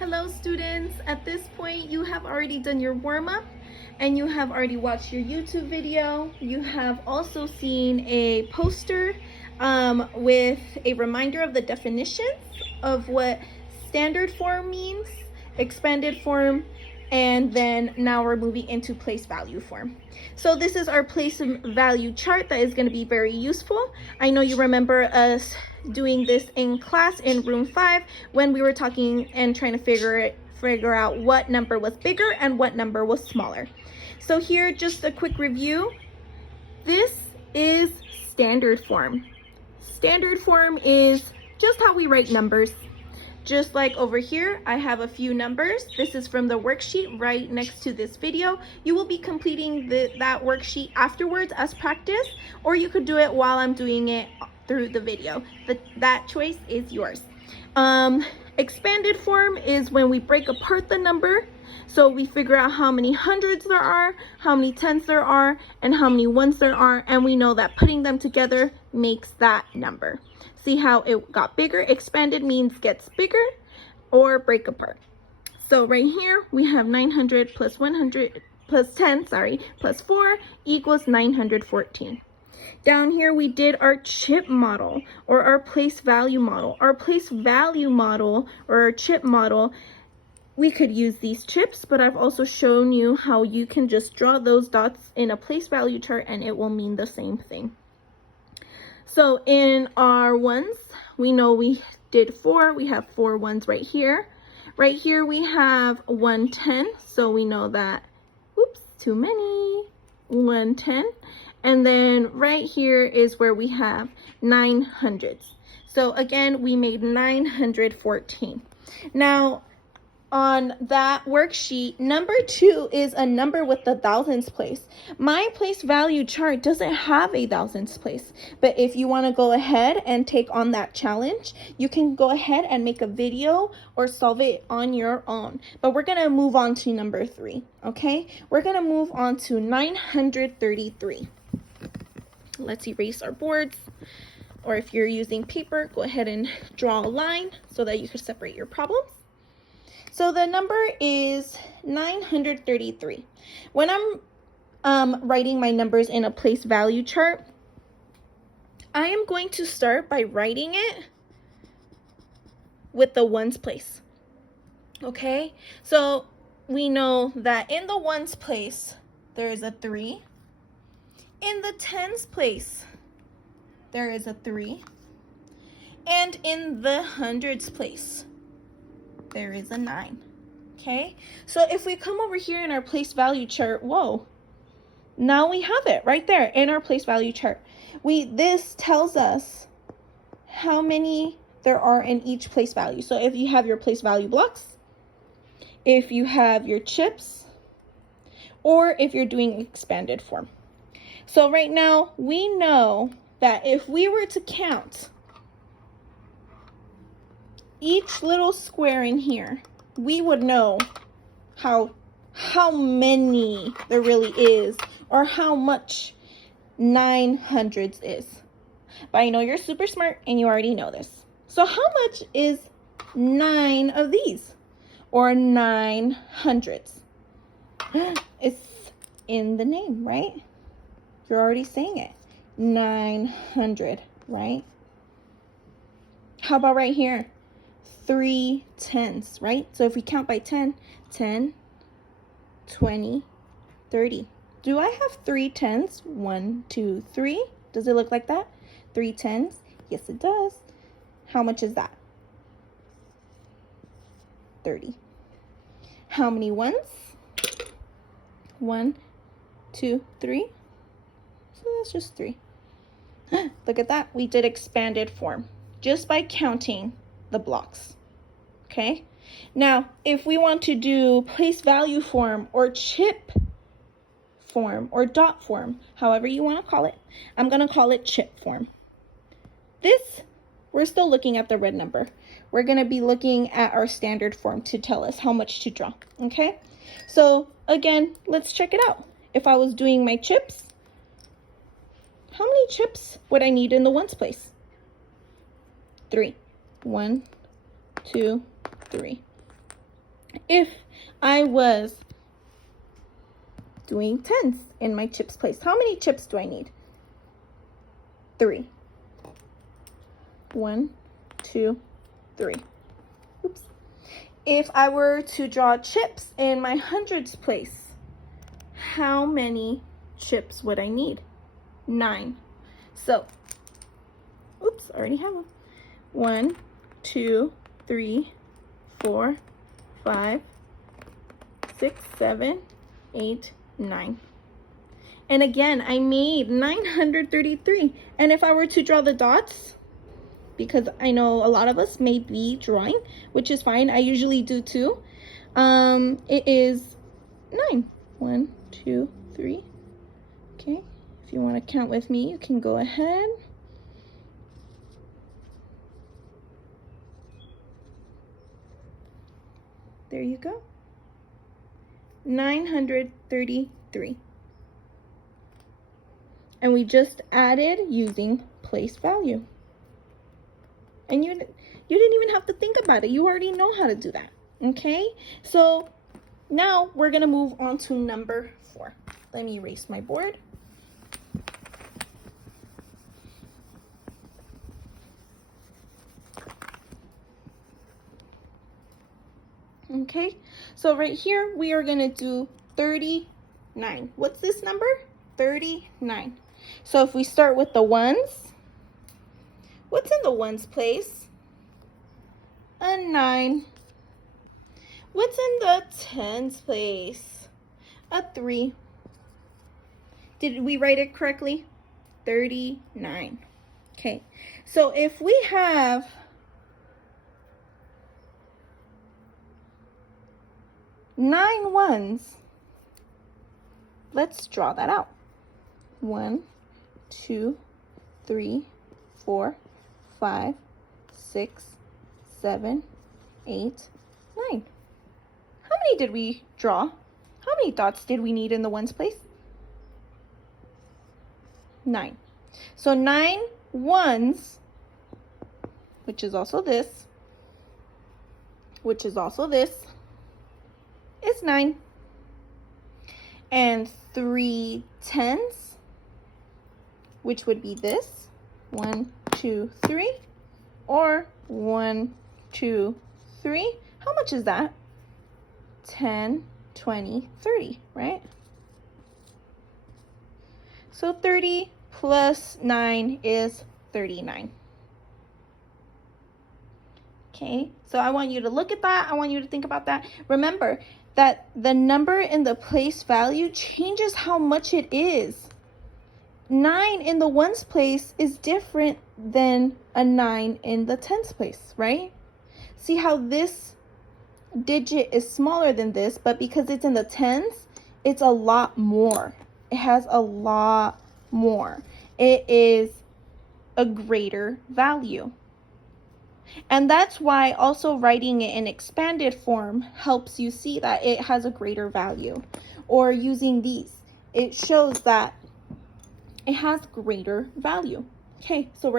Hello students, at this point you have already done your warm-up and you have already watched your YouTube video. You have also seen a poster with a reminder of the definitions of what standard form means, expanded form, and then now we're moving into place value form. So this is our place value chart that is going to be very useful. I know you remember us doing this in class in room 5 when we were talking and trying to figure out what number was bigger and what number was smaller. So here, just a quick review. This is standard form. Standard form is just how we write numbers. Just like over here, I have a few numbers. This is from the worksheet right next to this video. You will be completing that worksheet afterwards as practice, or you could do it while I'm doing it through the video. That choice is yours. Expanded form is when we break apart the number. So we figure out how many hundreds there are, how many tens there are, and how many ones there are, and we know that putting them together makes that number. See how it got bigger? Expanded means gets bigger or break apart. So right here we have 900 plus 100 plus 10, plus 4 equals 914. Down here we did our chip model or our place value model. Our place value model or our chip model, we could use these chips, but I've also shown you how you can just draw those dots in a place value chart and it will mean the same thing. So in our ones, we know we did 4. We have 4 ones right here. Right here we have 110. So we know that, oops, too many, 110. And then right here is where we have 900s. So again, we made 914. Now, on that worksheet, number 2 is a number with the thousands place. My place value chart doesn't have a thousands place, but if you want to go ahead and take on that challenge, you can go ahead and make a video or solve it on your own. But we're going to move on to number 3, okay? We're going to move on to 933. Let's erase our boards, or if you're using paper, go ahead and draw a line so that you can separate your problems. So the number is 933. When I'm writing my numbers in a place value chart, I am going to start by writing it with the ones place. Okay, so we know that in the ones place, there is a 3. In the tens place, there is a 3. And in the hundreds place, there is a 9. Okay, so if we come over here in our place value chart, whoa, now we have it right there in our place value chart. This tells us how many there are in each place value. So if you have your place value blocks, if you have your chips, or if you're doing expanded form. So right now we know that if we were to count each little square in here, we would know how many there really is, or how much 900s is. But I know you're super smart and you already know this. So how much is 9 of these, or 900s? It's in the name, right? You're already saying it. 900, right? How about right here? 3 tens, right? So if we count by 10, 10, 20, 30. Do I have 3 tens? 1, 2, 3. Does it look like that? 3 tens? Yes, it does. How much is that? 30. How many ones? 1, 2, 3. So that's just 3. Look at that. We did expanded form just by counting the blocks. Okay, now if we want to do place value form or chip form or dot form, however you want to call it, I'm going to call it chip form. This, we're still looking at the red number. We're going to be looking at our standard form to tell us how much to draw. Okay, so again, let's check it out. If I was doing my chips, how many chips would I need in the ones place? 3. 1, 2, 3. if I was doing tens in my chips place, how many chips do I need? 3. 1, 2, 3. Oops. If I were to draw chips in my hundreds place, how many chips would I need? 9. So, oops, I already have them. 1, 2, 3, 4, 5, 6, 7, 8, 9. And again, I made 933. And if I were to draw the dots, because I know a lot of us made the drawing, which is fine. I usually do too. It is 9. 1, 2, 3. Okay. If you want to count with me, you can go ahead. There you go. 933. And we just added using place value. And you didn't even have to think about it. You already know how to do that. Okay? So now we're going to move on to number 4. Let me erase my board. Okay, so right here we are going to do 39. What's this number? 39. So if we start with the ones, what's in the ones place? A 9. What's in the tens place? A 3. Did we write it correctly? 39. Okay, so if we have nine ones, let's draw that out. 1, 2, 3, 4, 5, 6, 7, 8, 9. How many did we draw? How many dots did we need in the ones place? 9. So 9 ones, which is also this, which is also this, is 9. And 3 tens, which would be this, 1, 2, 3, or 1, 2, 3. How much is that? 10, 20, 30, right? So 30 plus 9 is 39. Okay, so I want you to look at that. I want you to think about that. Remember that the number in the place value changes how much it is. 9 in the ones place is different than a 9 in the tens place, right? See how this digit is smaller than this, but because it's in the tens, it's a lot more. It has a lot more. It is a greater value. And that's why also writing it in expanded form helps you see that it has a greater value. Or using these, it shows that it has greater value. Okay, so we're